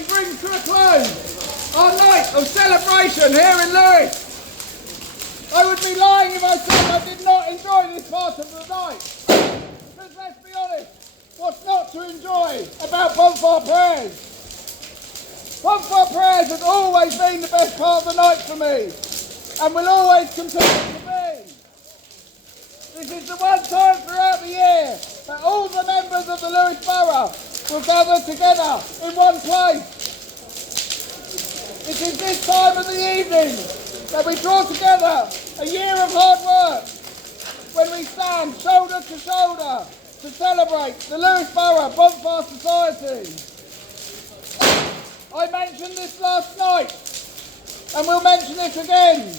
evening brings to a close our night of celebration here in Lewes. I would be lying if I said I did not enjoy this part of the night. Because let's be honest, what's not to enjoy about Bonfire prayers? Bonfire prayers has always been the best part of the night for me, and will always continue to be. This is the one time throughout the year that all the members of the Lewes Borough will gather together in one place. It is this time of the evening that we draw together a year of hard work, when we stand shoulder to shoulder to celebrate the Lewes Borough Bonfire Society. I mentioned this last night, and we'll mention it again.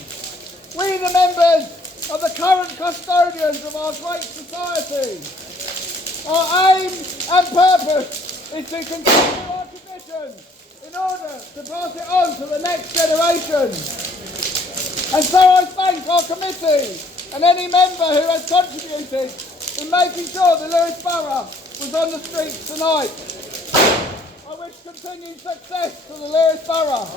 We, the members of the current custodians of our great society, our aim and purpose is to continue our tradition in order to pass it on to the next generation. And so I thank our committee and any member who has contributed in making sure the Lewes Borough was on the streets tonight. I wish continued success to the Lewes Borough.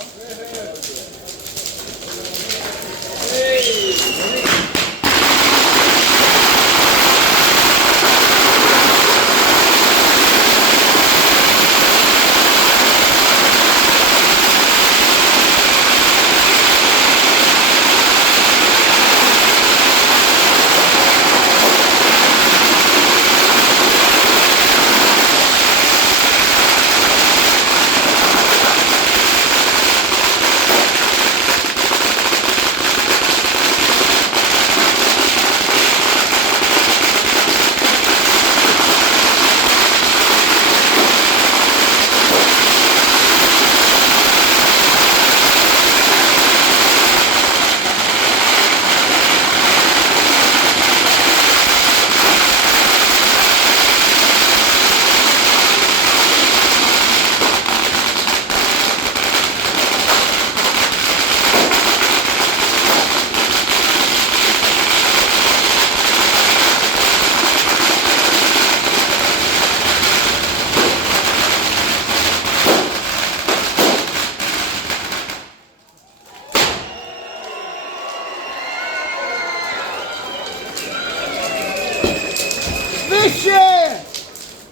This year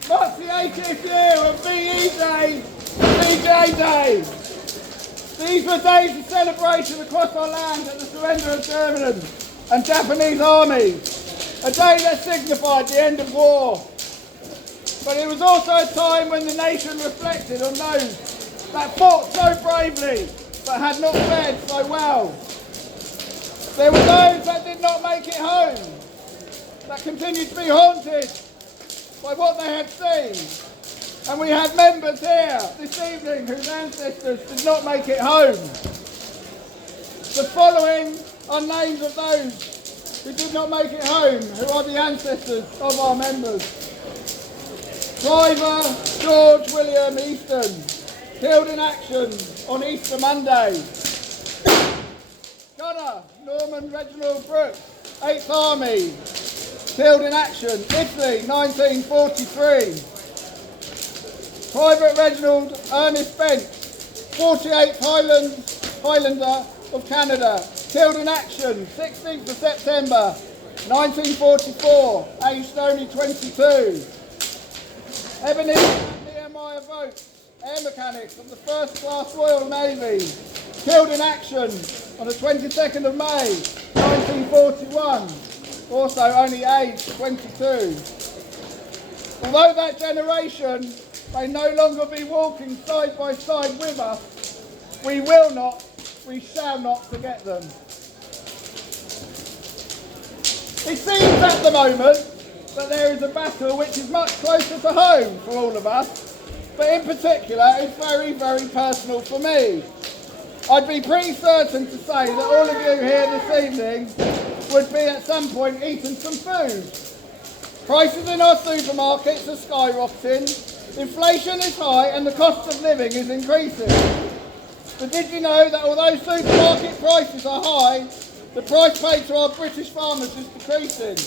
marks the 80th year of VE Day and VJ Day. These were days of celebration across our land at the surrender of German and Japanese armies, a day that signified the end of war. But it was also a time when the nation reflected on those that fought so bravely but had not fared so well. There were those that did not make it home, that continued to be haunted by what they had seen. And we have members here this evening whose ancestors did not make it home. The following are names of those who did not make it home, who are the ancestors of our members. Driver George William Easton, killed in action on Easter Monday. Gunner Norman Reginald Brooks, 8th Army, killed in action, Italy, 1943. Private Reginald Ernest Bent, 48th Highlander of Canada, killed in action, 16th of September, 1944, aged only 22. Ebenezer and Nehemiah Vogt, air mechanics of the 1st Class Royal Navy, killed in action on the 22nd of May, 1941. Also only aged 22. Although that generation may no longer be walking side by side with us, we shall not forget them. It seems at the moment that there is a battle which is much closer to home for all of us, but in particular it's very, very personal for me. I'd be pretty certain to say that all of you here this evening would be at some point eating some food. Prices in our supermarkets are skyrocketing, inflation is high and the cost of living is increasing. But did you know that although supermarket prices are high, the price paid to our British farmers is decreasing?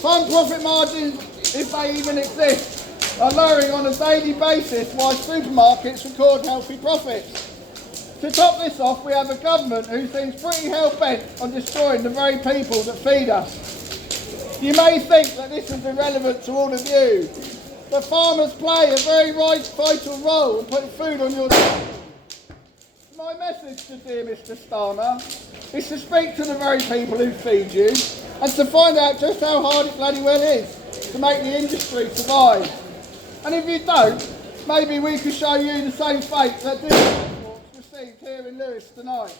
Farm profit margins, if they even exist, are lowering on a daily basis while supermarkets record healthy profits. To top this off, we have a government who seems pretty hell-bent on destroying the very people that feed us. You may think that this is irrelevant to all of you, but farmers play a very vital role in putting food on your table. My message to dear Mr. Starmer is to speak to the very people who feed you and to find out just how hard it bloody well is to make the industry survive. And if you don't, maybe we could show you the same fate that this received here in Lewes tonight.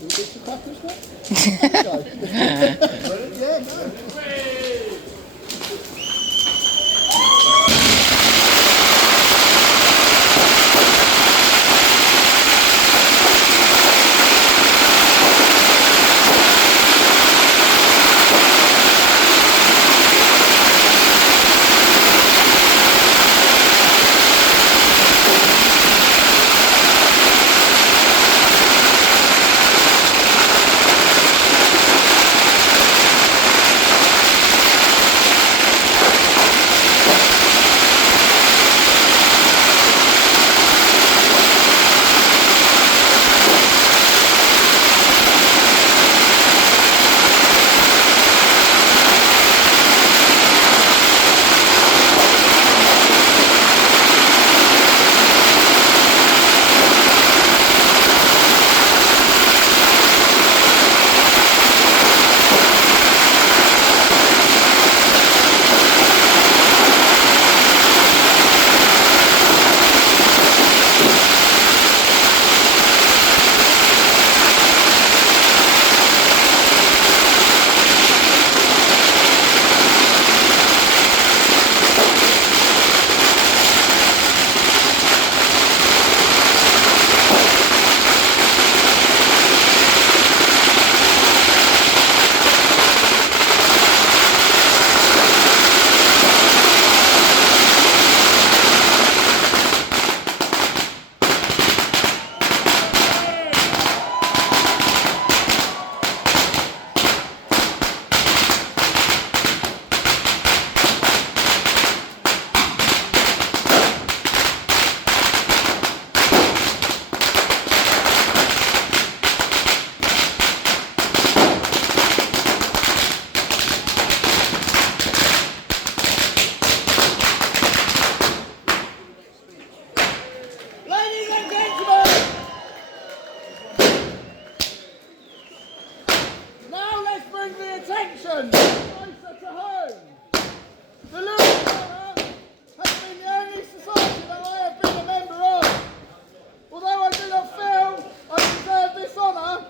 Will we do some crackers now? Yeah, no. Attention! Closer to home! The Lewes Borough has been the only society that I have been a member of. Although I do not feel I deserve this honour,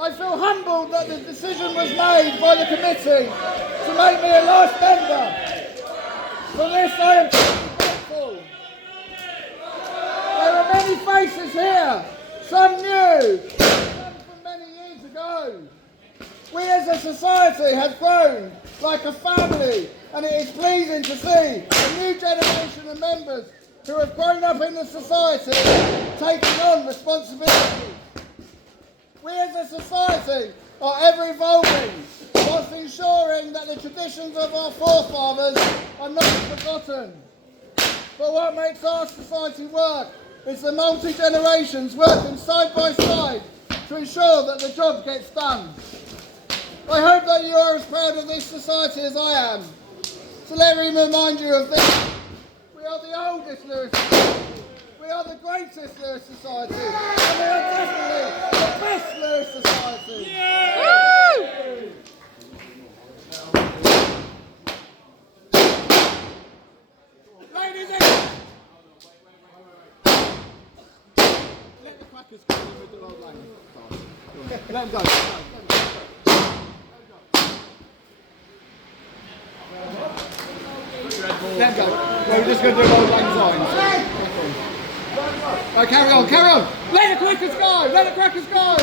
I feel humbled that the decision was made by the committee to make me a last member. For this I am grateful. There are many faces here, some new, some from many years ago. We as a society have grown like a family, and it is pleasing to see a new generation of members who have grown up in the society taking on responsibilities. We as a society are ever evolving, whilst ensuring that the traditions of our forefathers are not forgotten. But what makes our society work is the multi-generations working side by side to ensure that the job gets done. I hope that you are as proud of this society as I am. So let me remind you of this. We are the oldest Lewes society. We are the greatest Lewes society. And we are definitely the best Lewes society. Yeah! Ladies and gentlemen. Let the crackers go in with the old lane. Let them go. Let go. Well, we're just going to do old lang signs. Oh, carry on, carry on. Let the crackers go. Let the crackers go.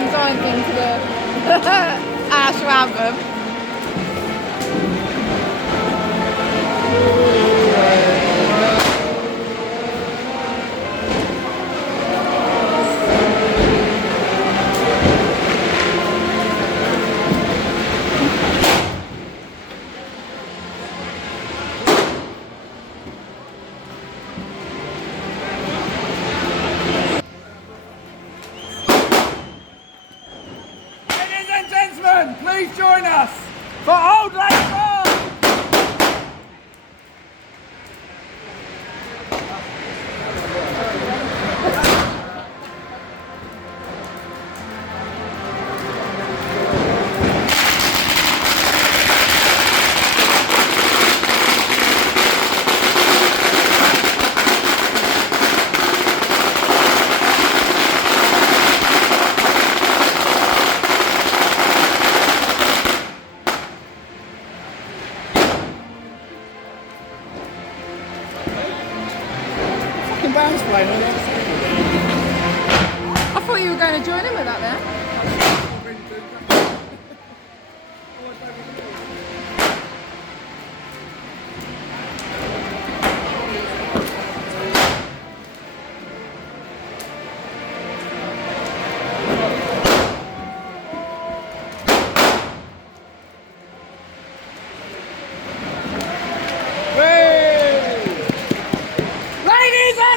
King Zion thing to the Ash anthem. Please join us for Old Lake Road! Band's playing on the other side. I thought you were going to join in with that then.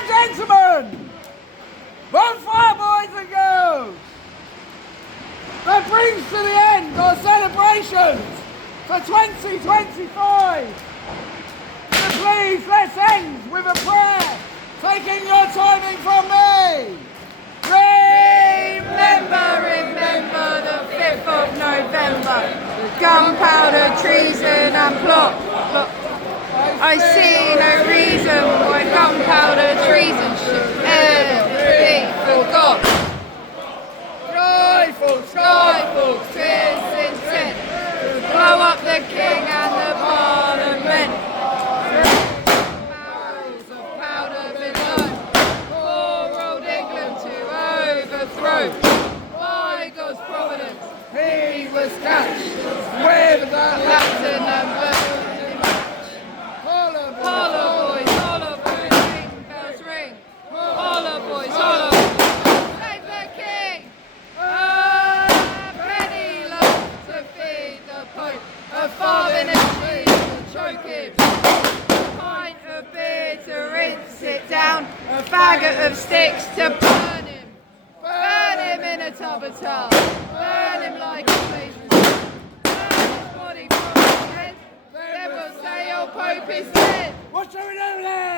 Gentlemen, Bonfire boys and girls, that brings to the end our celebrations for 2025. So please, let's end with a prayer, taking your timing from me. Remember the 5th of November, gunpowder, treason and plot. I see no reason why gunpowder treason should ever be forgot. Skyfall, twist intent, blow up the king and the parliament. Barrels of powder below, poor old England to overthrow. By God's providence, he was catched with the Latin and Bird. Holla boys, ring bells ring. Holla boys, holla. Save the king. A penny loaf to feed the Pope. A farthing of cheese to choke him. A pint of beer to rinse it down. A faggot of sticks to burn him. Burn him in a tub of tar. Burn him like a baby. Burn his body from his head. Then we'll say, oh, Pope is dead. What shall we do then?